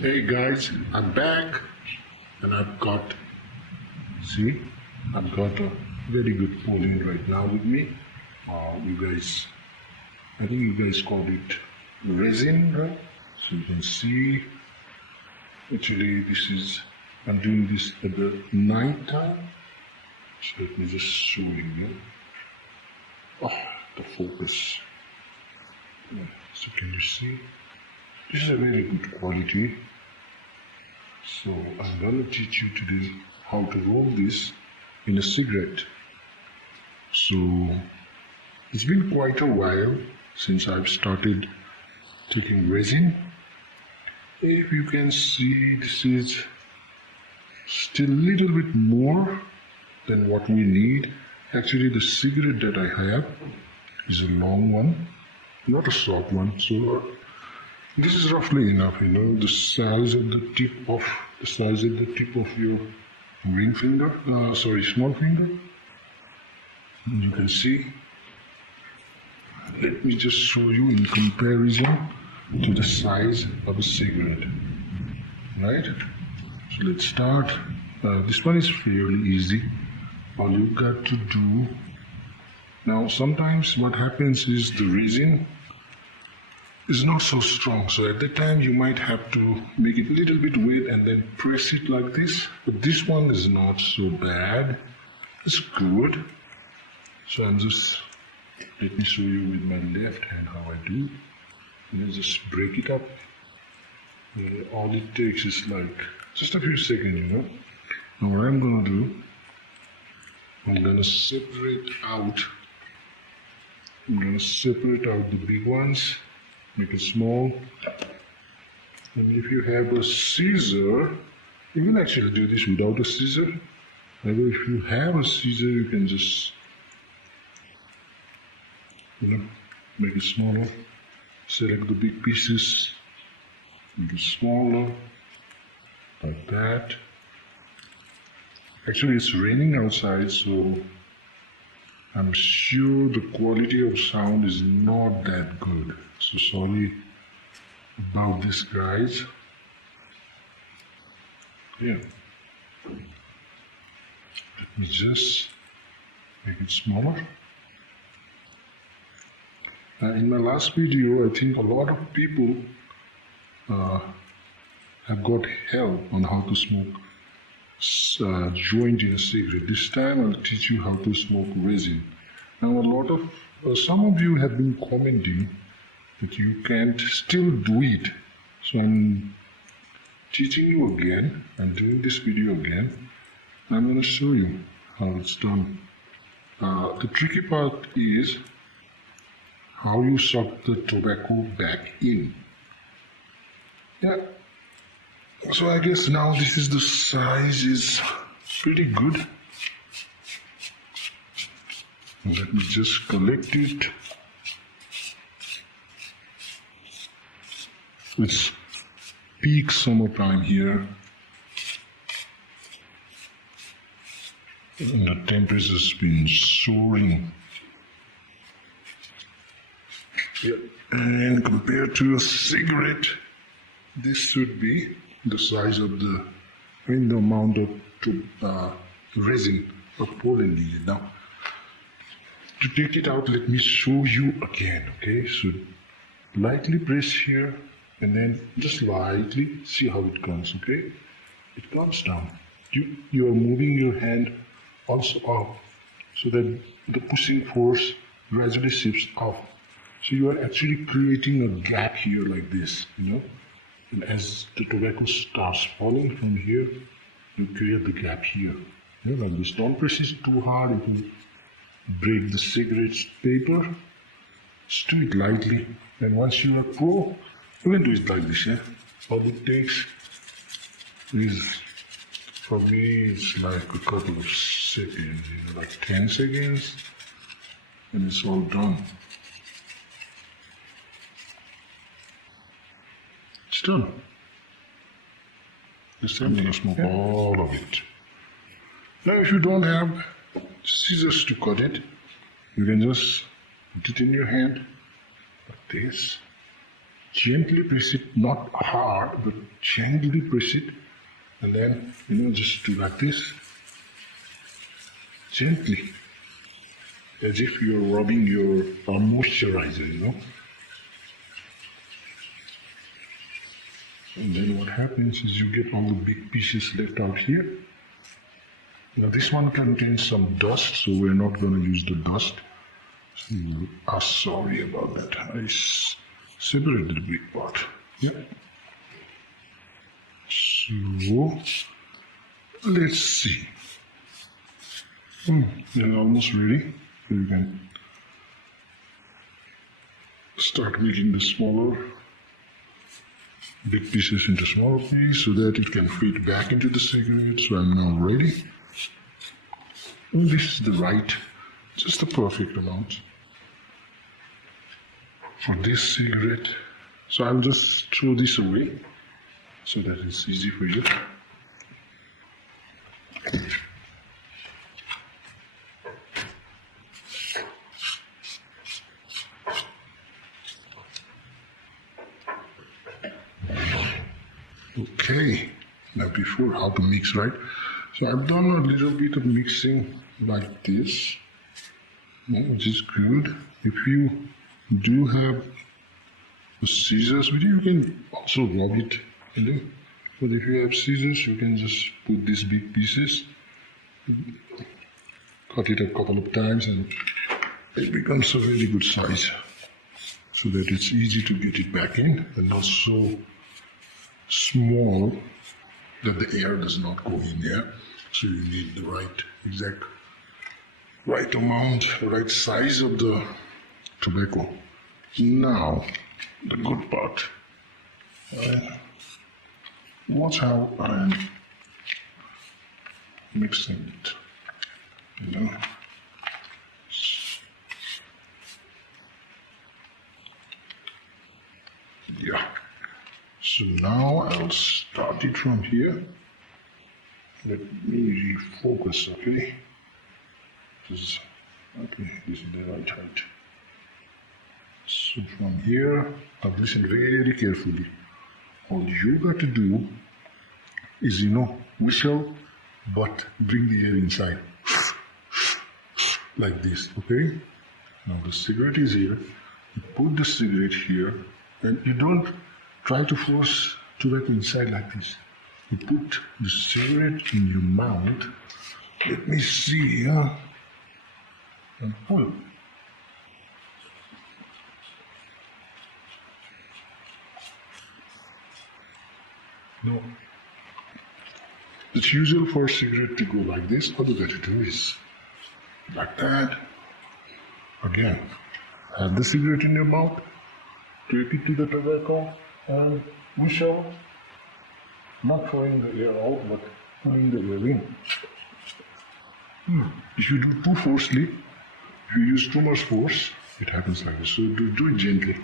Hey guys, I'm back and I've got a very good polling right now with me. You guys, I think you guys called it resin, right? So you can see, actually I'm doing this at the night time. So let me just show you. Yeah? Oh, the focus. Yeah. So can you see? This is a very good quality. So I'm going to teach you today how to roll this in a cigarette. So it's been quite a while since I've started taking resin. If you can see, this is still a little bit more than what we need. Actually, the cigarette that I have is a long one, not a short one. So this is roughly enough, the size at the tip of your ring finger, small finger. And you can see. Let me just show you in comparison to the size of a cigarette, right? So let's start. This one is fairly easy. All you've got to do, now sometimes what happens is the resin is not so strong, so at that time you might have to make it a little bit wet and then press it like this. But this one is not so bad. It's good. So let me show you with my left hand how I do. And just break it up. All it takes is like just a few seconds. Now what I'm gonna do, I'm gonna separate out the big ones. Make it small. And if you have a scissor, you can actually do this without a scissor. However, if you have a scissor, you can just make it smaller. Select the big pieces, make it smaller, like that. Actually, it's raining outside, so I'm sure the quality of sound is not that good. So sorry about this, guys. Yeah. Let me just make it smaller. In my last video, I think a lot of people have got help on how to smoke joint in a cigarette. This time I'll teach you how to smoke resin. Now some of you have been commenting that you can't still do it. So I'm teaching you again. I'm doing this video again. I'm going to show you how it's done. The tricky part is how you suck the tobacco back in. Yeah. So I guess now the size is pretty good. Let me just collect it. It's peak summertime here. And the temperature's been soaring. Yeah. And compared to a cigarette, this should be the size of the amount of resin or pollen needed. Now, to take it out, let me show you again, okay? So, lightly press here and then just lightly see how it comes, okay? It comes down. You are moving your hand also up so that the pushing force gradually shifts off. So you are actually creating a gap here like this, And as the tobacco starts falling from here, you create the gap here. Like this. Don't press it too hard, it will break the cigarette's paper. Just do it lightly. And once you are pro, you can do it like this, yeah? All it takes is, for me, it's like a couple of seconds, like 10 seconds, and it's all done. It's done. This time I'm going to smoke all of it. Now if you don't have scissors to cut it, you can just put it in your hand like this. Gently press it, not hard, but gently press it, and then, just do like this. Gently, as if you're rubbing your moisturizer. And then what happens is you get all the big pieces left out here. Now this one contains some dust, so we're not going to use the dust. So you are sorry about that. I separated the big part. Yeah. So let's see. They're almost ready. So you can start making the smaller big pieces into smaller pieces so that it can fit back into the cigarette. So I'm now ready. And this is the right, just the perfect amount for this cigarette. So I'll just throw this away so that it's easy for you. Okay, now before how to mix, right? So I've done a little bit of mixing like this, which is good. If you do have scissors with you, you can also rub it, But if you have scissors, you can just put these big pieces, cut it a couple of times, and it becomes a really good size, so that it's easy to get it back in, and not so small that the air does not go in there. So you need the right amount, right size of the tobacco. Now, the good part. Watch how I'm mixing it. Yeah. So now I'll start it from here. Let me refocus, okay? This is the right height. So from here, now listen very carefully. All you got to do is, whistle, but bring the air inside. Like this, okay? Now the cigarette is here. You put the cigarette here, and you don't try to force tobacco inside like this. You put the cigarette in your mouth. Let me see, and pull. No. It's usual for a cigarette to go like this. All you got to do is like that. Again, have the cigarette in your mouth, take it to the tobacco, and whistle. Not throwing the air out, but pulling the air in. If you do too forcefully, if you use too much force, it happens like this. So do it gently.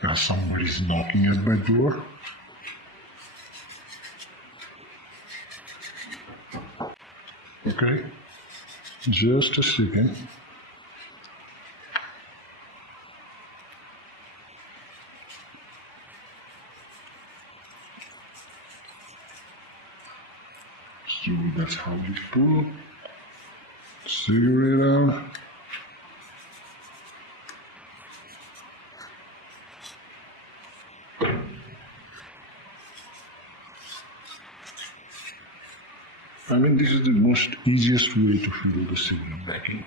Now somebody's knocking at my door. Okay, just a second. So that's how you pull cigarette out. This is the most easiest way to fill the cigarette back in.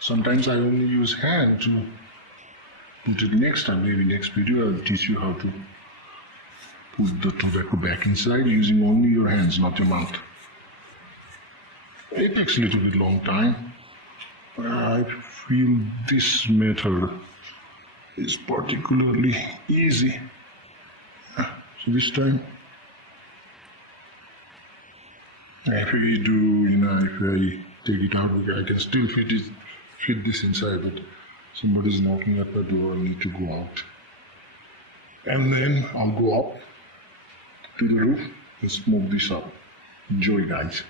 Sometimes I only use hand to put it. Next time, maybe next video, I'll teach you how to put the tobacco back inside using only your hands, not your mouth. It takes a little bit long time, but I feel this method is particularly easy. So this time, if I do, if I take it out, I can still fit this inside, but somebody's knocking at the door, I need to go out. And then I'll go up to the roof and smoke this up. Enjoy, guys.